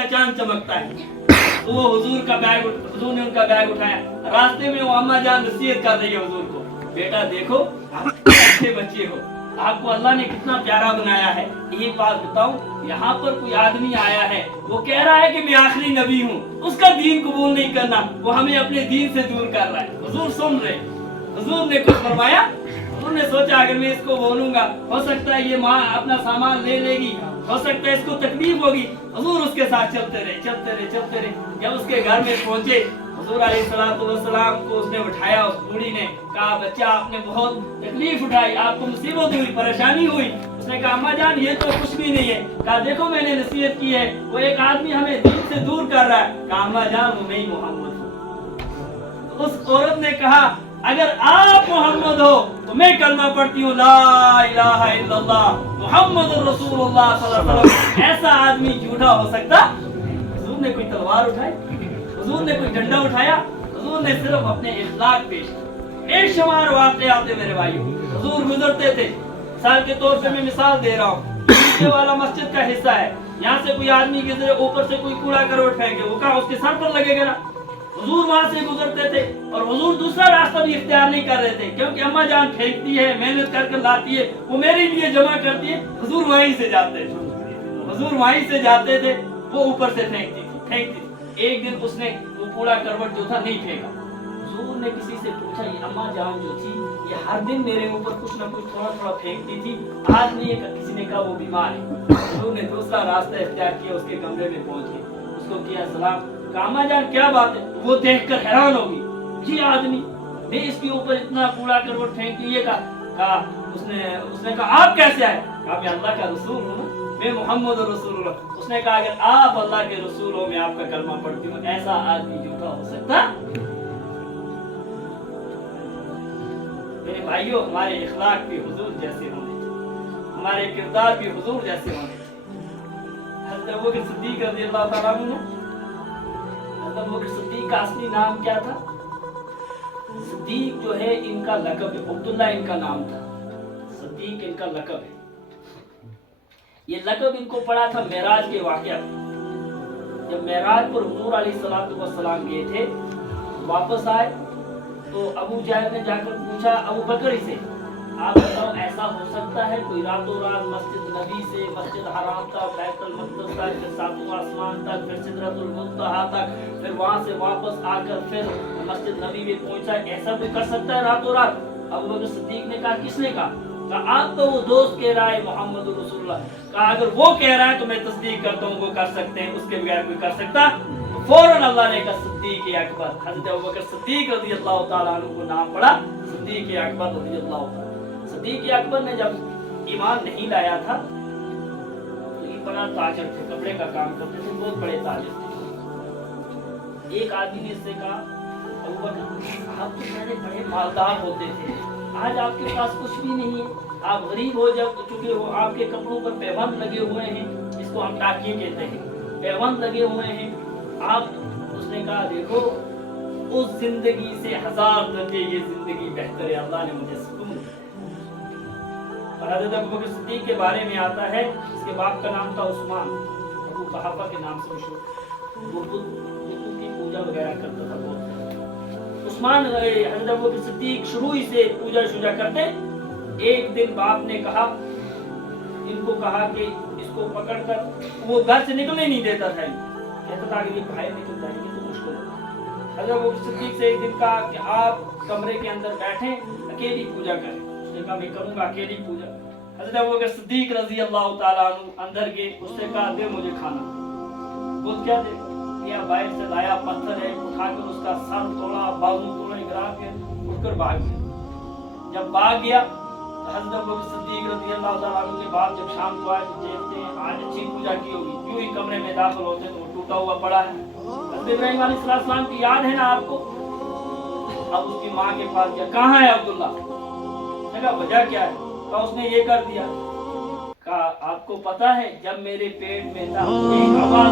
का चांद चमकता है। तो वो हुजूर का बैग, हुजूर ने उनका बैग उठाया, रास्ते में वो अम्मा जान नसीहत कर रही है हुजूर को, बेटा देखो आप अच्छे बच्चे हो, आपको अल्लाह ने कितना प्यारा बनाया है। एक बात बताऊं, यहाँ पर कोई आदमी आया है, वो कह रहा है कि मैं आखिरी नबी हूँ, उसका दीन कबूल नहीं करना, वो हमें अपने दीन से दूर कर रहा है। हुजूर सुन रहे, हुजूर ने कुछ फरमाया, उन्होंने सोचा अगर मैं इसको बोलूंगा हो सकता है ये माँ अपना सामान ले लेगी, हो सकता है इसको तकलीफ होगी। हुजूर उसके साथ चलते रहे चलते रहे चलते रहे। जब उसके घर में पहुंचे, हुजूर अलैहिस्सलातु वस्सलाम को उसने उठाया, उस बूढ़ी ने कहा बच्चा आपने बहुत तकलीफ उठाई, आपको मुसीबत हुई, परेशानी हुई। उसने कहा अम्मा जान ये तो कुछ भी नहीं है। कहा देखो मैंने नसीहत की है, वो एक आदमी हमें दीन से दूर कर रहा है। कहा अम्मा जान वो मैं मोहम्मद हूँ। उस औरत ने कहा अगर आप मोहम्मद हो तो मैं कलमा पढ़ती हूँ ला इलाहा इल्लल्लाह मुहम्मदुर रसूलुल्लाह सल्लल्लाहु अलैहि वसल्लम। ऐसा आदमी झूठा हो सकता? हुजूर ने कोई तलवार उठाई, हुजूर ने कोई डंडा उठाया, हुजूर ने सिर्फ अपने इखलाक पेश किए। एक शुमार वाक़े आते मेरे भाइयों, हुजूर गुजरते थे, मिसाल के तौर पे मैं मिसाल दे रहा हूँ, नीचे वाला मस्जिद का हिस्सा है, यहाँ से कोई आदमी गुजरे, ऊपर से कोई कूड़ा करवट फेंके, वो कहा उसके सर पर लगेगा ना। हुजूर वहां से गुजरते थे और हुजूर दूसरा रास्ता भी इख्तियार नहीं कर रहे थे, क्योंकि अम्मा जान फेंकती है, मेहनत करके लाती है, वो मेरे लिए जमा करती है। हुजूर वहीं से जाते थे, हुजूर वहीं से जाते थे, वो ऊपर से फेंकती थी। एक दिन उसने वो कूड़ा करवट जो था नहीं फेंका। हुजूर ने किसी से पूछा ये अम्मा जान जो थी ये हर दिन मेरे ऊपर कुछ ना कुछ थोड़ा थोड़ा फेंकती थी, आज नहीं, किसी ने कहा वो बीमार है। हुजूर ने दूसरा रास्ता इख्तियार किया, उसके कमरे में पहुंचे, उसको किया सलाम, अम्मा जान क्या बात है? वो देखकर हैरान होगी, ये आदमी मैं इसके ऊपर इतना कूड़ा करवट फेंक दिए का। उसने कहा आप कैसे आए? कहा मैं अल्लाह का रसूल हूँ, मैं मोहम्मद रसूलुल्लाह। उसने कहा अगर आप अल्लाह के रसूल हो, मैं आपका कलमा पढ़ती हूँ, ऐसा आदमी झूठा हो सकता? मेरे भाइयों हमारे इखलाक भी हुजूर जैसे होने चाहिए, हमारे किरदार भी हुजूर जैसे होने चाहिए। हज़रत अबू बकर सिद्दीक रज़ियल्लाहु ताला अन्हु ने, अबू बकर सिद्दीक का असली नाम क्या था? सिद्दीक जो है इनका लक़ब है, अब्दुल्ला इनका नाम था, सिद्दीक इनका लक़ब है। ये लक़ब इनको पड़ा था मेराज के वाक़या में। जब मेराज पर हुजूर अलैहिस्सलातु वस्सलाम गए थे, वापस आए तो अबू जहल ने जाकर पूछा अबू बकर से, आप बताओ ऐसा हो सकता है कोई रातों रात मस्जिद नबी से मस्जिद हराम तक, बैतुल मक़दस तक, फिर सातवां आसमान तक, फिर सिदरतुल मुंतहा तक, फिर वहां से वापस आकर फिर मस्जिद नबी में पहुंचा, ऐसा कोई कर सकता है रातों रात? अबू बकर सिद्दीक ने कहा किसने कहा? कहा आप तो वो दोस्त कह रहा है मोहम्मद रसूलुल्लाह। कहा अगर वो कह रहा है तो मैं तस्दीक करता हूँ, वो कर सकते हैं, उसके बगैर कोई कर सकता? फौरन अल्लाह ने कहा सिद्दीक अकबर, हज़रत अबू बकर सिद्दीक रज़ियल्लाहु ताला अन्हु को नाम पड़ा सिद्दीक अकबर रज़ियल्लाहु ताला। सिद्दीक अकबर ने जब ईमान नहीं लाया था तो ये बड़ा ताजर थे, कपड़े का काम करते थे, बहुत बड़े ताजर थे। एक आदमी ने इससे कहा अबू बकर आप तो पहले बड़े मालदार होते थे, आज आपके पास कुछ भी नहीं है, आप गरीब हो जब चुके हो, आपके कपड़ों पर पैबंद लगे हुए हैं, इसको हम टाकिए कहते हैं, पैबंद लगे हुए हैं आप। उसने कहा देखो उस जिंदगी से 1000 दर्जे ये जिंदगी बेहतर है, अल्लाह ने मुझे सुकून दिया। और हज़रत अबू बकर सिद्दीक के बारे में आता है, इसके बाप का नाम था उस्मान, अबू कुहाफा के नाम से मशहूर, वो बुतों की पूजा वगैरह करता था बहुत। उस्मान हज़रत अबू बकर सिद्दीक शुरू ही से पूजा शूजा करते। एक दिन बाप ने कहा, इनको कहा कि इसको पकड़कर, वो घर से निकलने नहीं देता था, कहता था कि ये बाहर निकल जाएंगे तो मुश्किल होगा। हज़रत अबू बकर सिद्दीक से एक दिन कहा कि आप कमरे के अंदर बैठें, अकेली पूजा करें। उसने कहा मैं करूंगा अकेली पूजा। हज़रत अबू बकर सिद्दीक रज़ियल्लाहु ताला अन्हु अंदर गए, उसने कहा दे मुझे खाना। बोल क्या दे? या बाहर से लाया पत्थर है, उठाकर उसका सर तोड़ा, बाजू तोड़े, गिरा के उठकर भाग गया। जब भाग गया तो हज़रत अबू बकर सिद्दीक रज़ियल्लाहु ताला अन्हु के बाद जब शाम को आए तो देखते हैं आज अच्छी पूजा की होगी, यूं ही कमरे में दाखिल होते तो टूटा हुआ पड़ा है। हज़रत इब्राहीम अलैहिस्सलाम की याद है ना आपको? अब उसकी माँ के पास गया, कहाँ है अब्दुल्ला? कहा वजह क्या है? कहा उसने ये कर दिया। कहा आपको पता है जब मेरे पेट में था एक आवाज